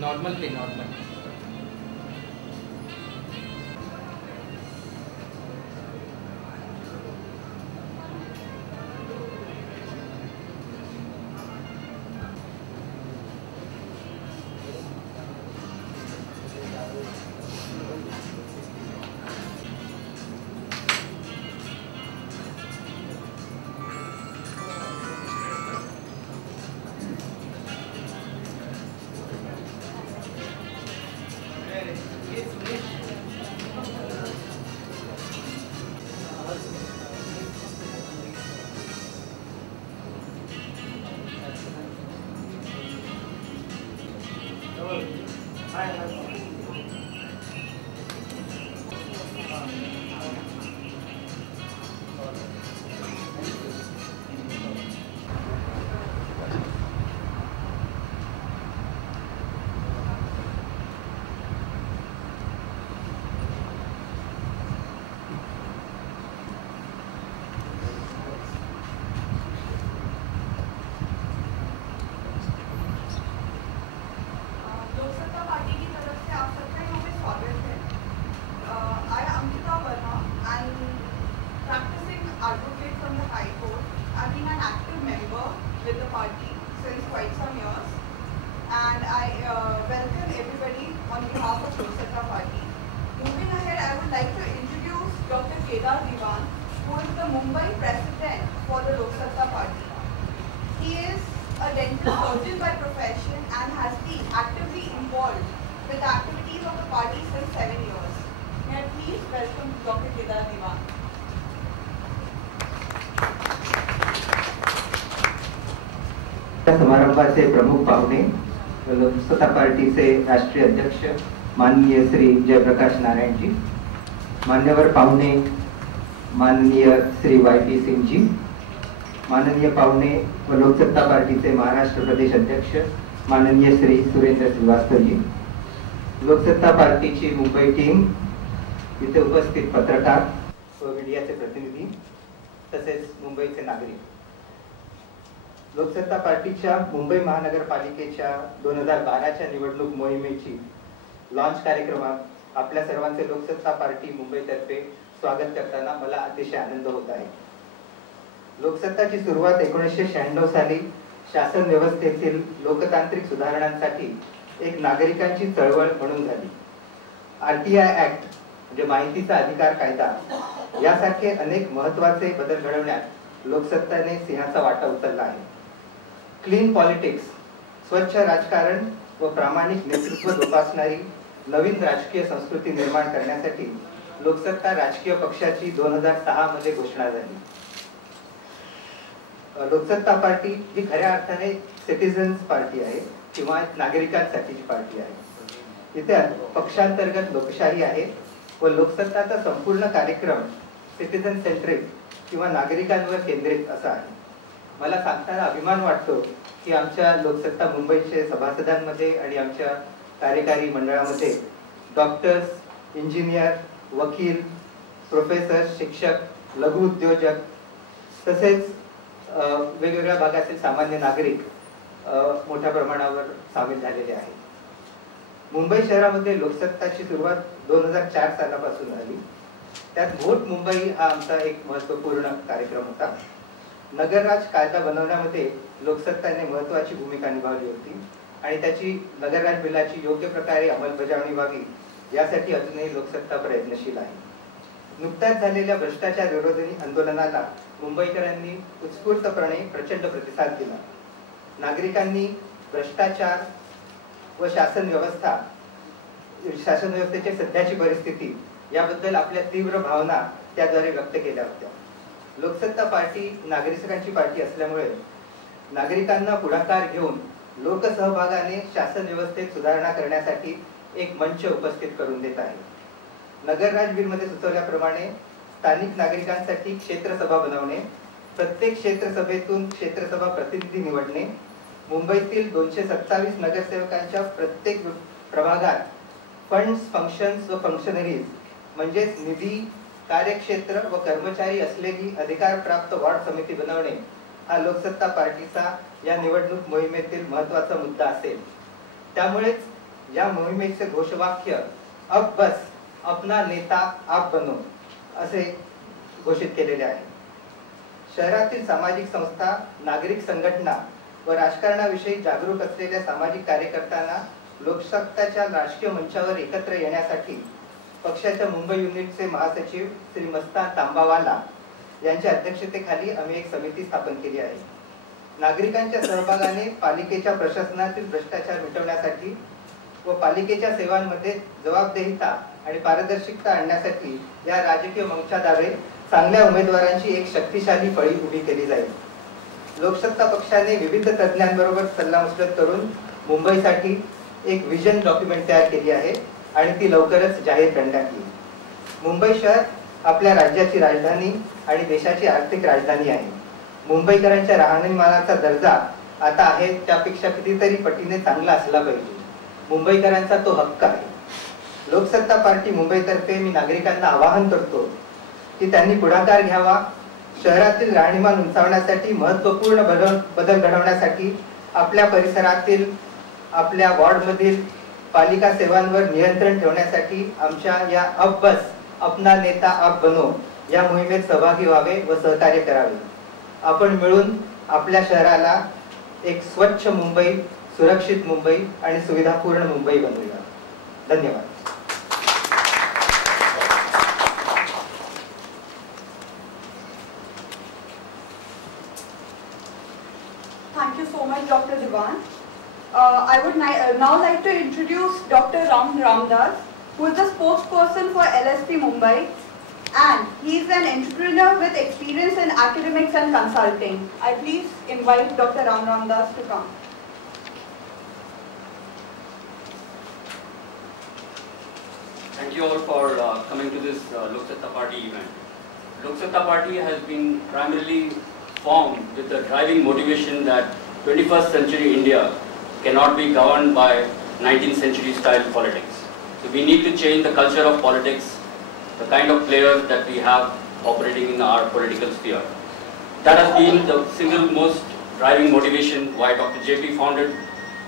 Normal ते normal. समारंभाचे प्रमुख पाहुणे लोकसत्ता पार्टीचे राष्ट्रीय अध्यक्ष माननीय श्री जयप्रकाश नारायणजी, मान्यवर पाहुणे माननीय श्री YP सिंगजी, माननीय पाहुणे व लोकसत्ता पार्टीचे महाराष्ट्र प्रदेश अध्यक्ष माननीय श्री सुरेंद्र श्रीवास्तवजी, लोकसत्ता पार्टीची मुंबई टीम, इथे उपस्थित पत्रकार व मीडियाचे प्रतिनिधी तसेच मुंबईचे नागरिक. लोकसत्ता पार्टीच्या मुंबई महानगरपालिकेच्या 2012च्या निवडणूक मोहिमेची लॉन्च कार्यक्रमात आपल्या सर्वांचे लोकसत्ता पार्टी मुंबईतर्फे स्वागत करताना मला अतिशय आनंद होत आहे. लोकसत्ताची सुरुवात 1996 साली शासन व्यवस्थेतील लोकतांत्रिक सुधारणांसाठी एक नागरिकांची चळवळ म्हणून झाली. RTI ऍक्ट म्हणजे माहितीचा अधिकार कायदा यासारखे अनेक महत्त्वाचे बदल घडवण्यात लोकसत्ताने सिंहाचा वाटा उचलला आहे. क्लीन पॉलिटिक्स, स्वच्छ राजकारण व प्रामाणिक नेतृत्व जोपासणारी नवीन राजकीय संस्कृती निर्माण करण्यासाठी लोकसत्ता राजकीय पक्षाची 2006 मध्ये घोषणा झाली. लोकसत्ता पार्टी ही खऱ्या अर्थाने सिटीजन्स पार्टी आहे किंवा नागरिकांसाठीची पार्टी आहे. इथे पक्षांतर्गत लोकशाही आहे व लोकसत्ताचा संपूर्ण कार्यक्रम सिटीजन सेंट्रिक किंवा नागरिकांवर केंद्रित असा आहे. मला सांगताना अभिमान वाटतो की आमच्या लोकसत्ता मुंबईचे सभासदांमध्ये आणि आमच्या कार्यकारी मंडळामध्ये डॉक्टर्स, इंजिनियर, वकील, प्रोफेसर, शिक्षक, लघु उद्योजक तसेच वेगवेगळ्या भागातील सामान्य नागरिक मोठ्या प्रमाणावर सामील झालेले आहेत. मुंबई शहरामध्ये लोकसत्ताची सुरुवात 2004 सालापासून झाली. त्यात व्होट मुंबई हा आमचा एक महत्त्वपूर्ण कार्यक्रम होता. नगरराज कायदा बनवण्यामध्ये लोकसत्ताने महत्त्वाची भूमिका निभावली होती आणि त्याची नगरराज बिलाची योग्य प्रकारे अंमलबजावणी व्हावी यासाठी अजूनही लोकसत्ता प्रयत्नशील आहे. नुकत्याच झालेल्या भ्रष्टाचार विरोधी आंदोलनाला मुंबईकरांनी उत्स्फूर्तपणे प्रचंड प्रतिसाद दिला. नागरिकांनी भ्रष्टाचार व शासन व्यवस्थेची सध्याची परिस्थिती याबद्दल आपल्या तीव्र भावना त्याद्वारे व्यक्त केल्या होत्या. लोकसत्ता पार्टी नागरिकांची पार्टी असल्यामुळे नागरिकांना पुढाकार घेऊन लोकसहभागाने शासन व्यवस्थेत सुधारणा करण्यासाठी एक मंच उपस्थित करून देत आहे. नगरराज बिलमध्ये सुचवल्याप्रमाणे स्थानिक नागरिकांसाठी क्षेत्रसभा बनवणे, प्रत्येक क्षेत्रसभेतून क्षेत्रसभा प्रतिनिधी निवडणे, मुंबईतील 227 नगरसेवकांच्या प्रत्येक प्रभागात फंड्स, फंक्शन्स व फंक्शनरीज म्हणजेच निधी, कार्यक्षेत्र व कर्मचारी असलेली अधिकारप्राप्त वॉर्ड समिती बनवणे हा लोकसत्ता पार्टीचा या निवडणूक मोहिमेतील महत्त्वाचा मुद्दा असेल. त्यामुळेच या मोहिमेचे घोषवाक्य अब बस अपना नेता आप बनो असे घोषित केलेले आहे. शहरातील सामाजिक संस्था, नागरिक संघटना व राजकारणाविषयी जागरूक असलेल्या सामाजिक कार्यकर्त्यांना लोकसत्ताच्या राजकीय मंचावर एकत्र येण्यासाठी पक्षाच्या मुंबई युनिटचे महासचिव श्री मस्तान तांबावाला यांच्या अध्यक्षतेखाली आम्ही एक समिती स्थापन केली आहे. नागरिकांच्या सहभागाने पालिकेच्या प्रशासनातील भ्रष्टाचार मिटवण्यासाठी व पालिकेच्या सेवांमध्ये जबाबदेहीता आणि पारदर्शकता आणण्यासाठी या राजकीय मंचाद्वारे चांगल्या उमेदवारांची एक शक्तिशाली फळी उभी केली जाईल. लोकसत्ता पक्षाने विविध तज्ञांबरोबर सल्लामसलत करून मुंबईसाठी एक विजन डॉक्युमेंट तयार केली आहे आणि ती लवकरच जाहीर करण्यात येईल. मुंबई शहर आपल्या राज्याची राजधानी आणि देशाची आर्थिक राजधानी आहे. मुंबईकरांच्या राहणीमानाचा दर्जा आता आहे त्यापेक्षा कितीतरी पटीने चांगला असला पाहिजे. मुंबईकरांचा तो हक्क आहे. लोकसत्ता पार्टी मुंबईतर्फे मी नागरिकांना आवाहन करतो की त्यांनी पुढाकार घ्यावा. शहरातील राहणीमान उंचावण्यासाठी, महत्त्वपूर्ण बदल घडवण्यासाठी, आपल्या परिसरातील, आपल्या वॉर्डमधील पालिका सेवांवर नियंत्रण ठेवण्यासाठी आमच्या या अब बस अपना नेता आप बनो या मोहिमेत सहभागी व्हावे व सहकार्य करावे. आपण मिळून आपल्या शहराला एक स्वच्छ मुंबई, सुरक्षित मुंबई आणि सुविधापूर्ण मुंबई बनवूया. धन्यवाद. Thank you so much, Dr. Diwan. I would now like to introduce Dr. Ram Ramdas, who is the spokesperson for LSP Mumbai, and he is an entrepreneur with experience in academics and consulting. I please invite Dr. Ram Ramdas to come. Thank you all for coming to this Loksatta Party event. Loksatta Party has been primarily formed with the driving motivation that 21st century India cannot be governed by 19th century style politics. So we need to change the culture of politics, the kind of players that we have operating in our political sphere. That has been the single most driving motivation why Dr. JP founded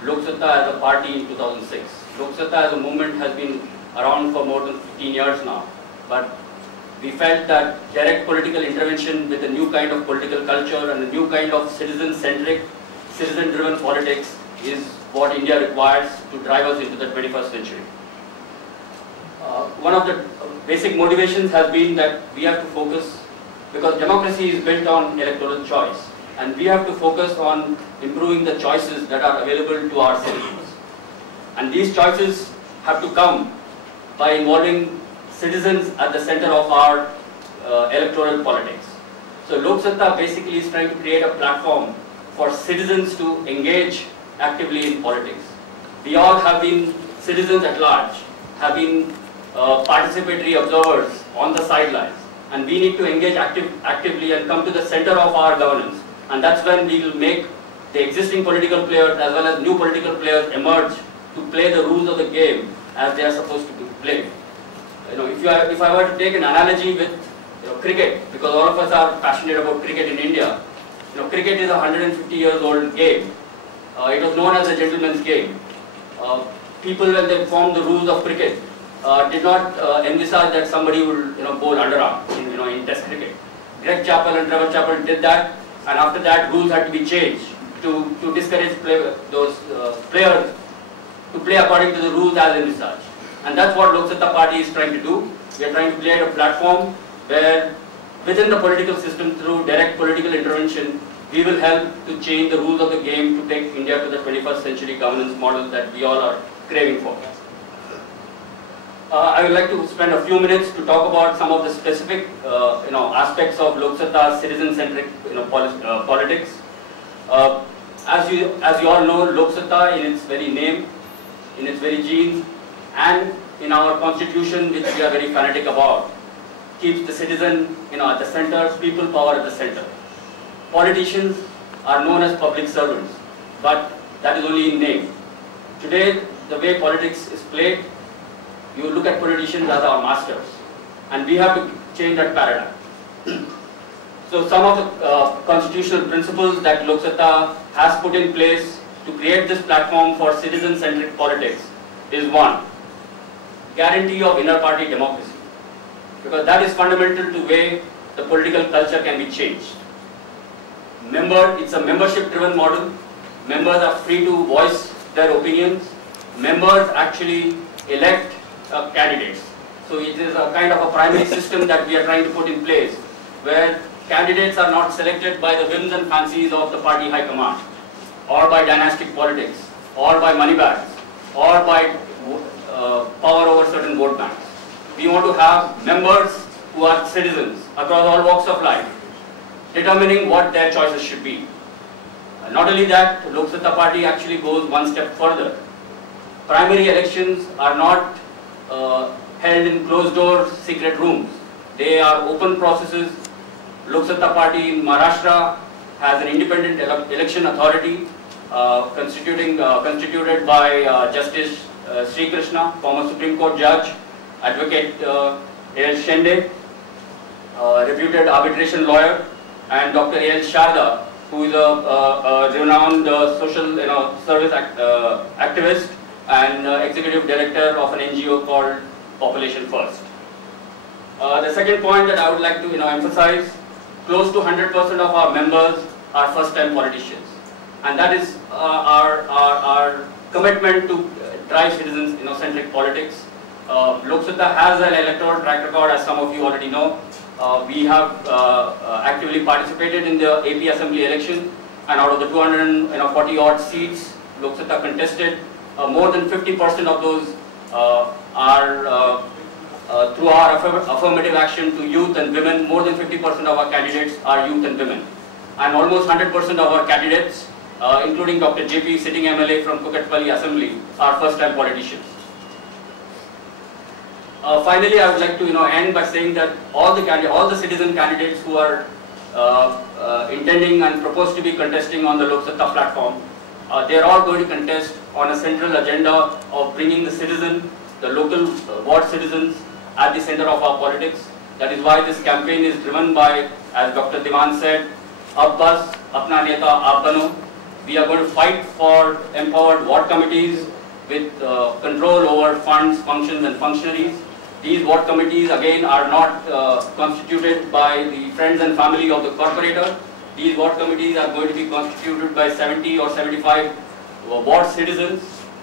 Loksatta as a party in 2006. Loksatta as a movement has been around for more than 15 years now, but we felt that direct political intervention with a new kind of political culture and a new kind of citizen-centric, citizen-driven politics is what India requires to drive us into the 21st century. One of the basic motivations has been that we have to focus, because democracy is built on electoral choice, and we have to focus on improving the choices that are available to our citizens. And these choices have to come by involving citizens at the center of our electoral politics. So Loksatta basically is trying to create a platform for citizens to engage actively in politics. We all have been citizens at large, have been participatory observers on the sidelines, and we need to engage actively and come to the center of our governance. And that's when we will make the existing political players as well as new political players emerge to play the rules of the game as they are supposed to play. If I were to take an analogy with cricket, because all of us are passionate about cricket in India. Cricket is a 150 years old game. It was known as a gentleman's game. People, when they formed the rules of cricket, did not envisage that somebody would bowl underarm in Test cricket. Greg Chappell and Trevor Chappell did that, and after that rules had to be changed to discourage those players to play according to the rules as envisaged. And that's what Loksatta Party is trying to do. We are trying to create a platform where within the political system, through direct political intervention, we will help to change the rules of the game to take India to the 21st century governance model that we all are craving for. I would like to spend a few minutes to talk about some of the specific aspects of Loksatta's citizen-centric politics. As you all know, Loksatta in its very name, in its very genes, and in our constitution, which we are very fanatic about, keeps the citizen at the center, people power at the center. Politicians are known as public servants, but that is only in name. Today, the way politics is played, you look at politicians as our masters, and we have to change that paradigm. So some of the constitutional principles that Loksatta has put in place to create this platform for citizen-centric politics is one, guarantee of inner party democracy, because that is fundamental to way the political culture can be changed. It's a membership driven model. Members are free to voice their opinions. Members actually elect candidates. So it is a kind of a primary system that we are trying to put in place, where candidates are not selected by the whims and fancies of the party high command, or by dynastic politics, or by money bags, or by power over certain vote banks. We want to have members who are citizens across all walks of life, determining what their choices should be. Not only that, Lok Satta Party actually goes one step further. Primary elections are not held in closed door secret rooms. They are open processes. Lok Satta Party in Maharashtra has an independent election authority constituted by Justice Sri Krishna, former Supreme Court judge, Advocate A.L. Shende, reputed arbitration lawyer, and Dr. A.L. Sharda, who is a renowned social service activist and executive director of an NGO called Population First. The second point that I would like to emphasize, close to 100% of our members are first-time politicians, and that is our commitment to drive citizens-centric politics. Lok Satta has an electoral track record, as some of you already know. We have actively participated in the AP Assembly election, and out of the 240 odd seats Lok Satta contested, more than 50% of those are through our affirmative action to youth and women. More than 50% of our candidates are youth and women, and almost 100% of our candidates, including Dr. JP, sitting MLA from Kukatpalli Assembly, are first-time politicians. Finally, I would like to end by saying that all the citizen candidates who are intending and proposed to be contesting on the Lok Satta platform, they are all going to contest on a central agenda of bringing the citizen, the local ward citizens, at the center of our politics. That is why this campaign is driven by, as Dr. Diwan said, Ab bas, apna neta aap bano. We are going to fight for empowered ward committees with control over funds, functions and functionaries. These ward committees again are not constituted by the friends and family of the corporator. These ward committees are going to be constituted by 70 or 75 ward citizens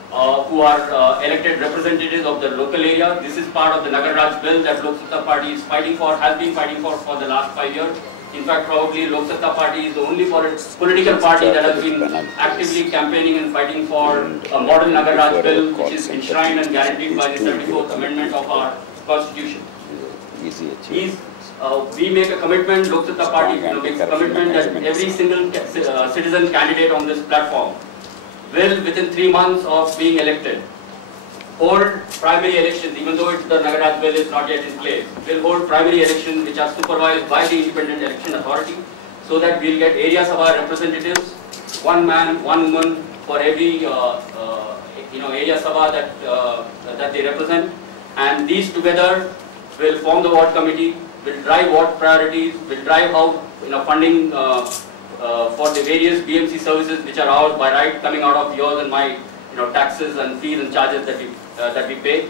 who are elected representatives of the local area. This is part of the Nagar Raj bill that Lok Satta Party is fighting for, has been fighting for the last 5 years. In fact, probably Lok Satta Party is the only political party that has been actively campaigning and fighting for a model Nagar Raj bill, which is enshrined and guaranteed by the 74th Amendment of our Constitution. We make a commitment, Lok Satta Party makes a commitment that every single citizen candidate on this platform will, within 3 months of being elected, hold primary elections, even though the Nagar Raj bill is not yet in place, will hold primary elections which are supervised by the Independent Election Authority, so that we'll get area sabha representatives, one man, one woman for every area sabha that they represent, and these together will form the ward committee, will drive ward priorities, will drive how funding for the various BMC services which are ours by right, coming out of yours and my taxes and fees and charges that we pay.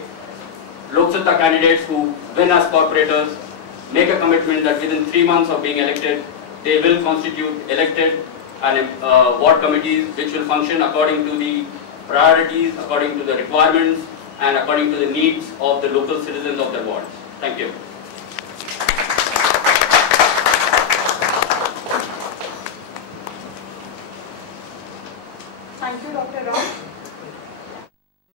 Lok Satta candidates who win as corporators make a commitment that within 3 months of being elected, they will constitute elected and ward committees which will function according to the priorities, according to the requirements, and according to the needs of the local citizens of their wards. Thank you.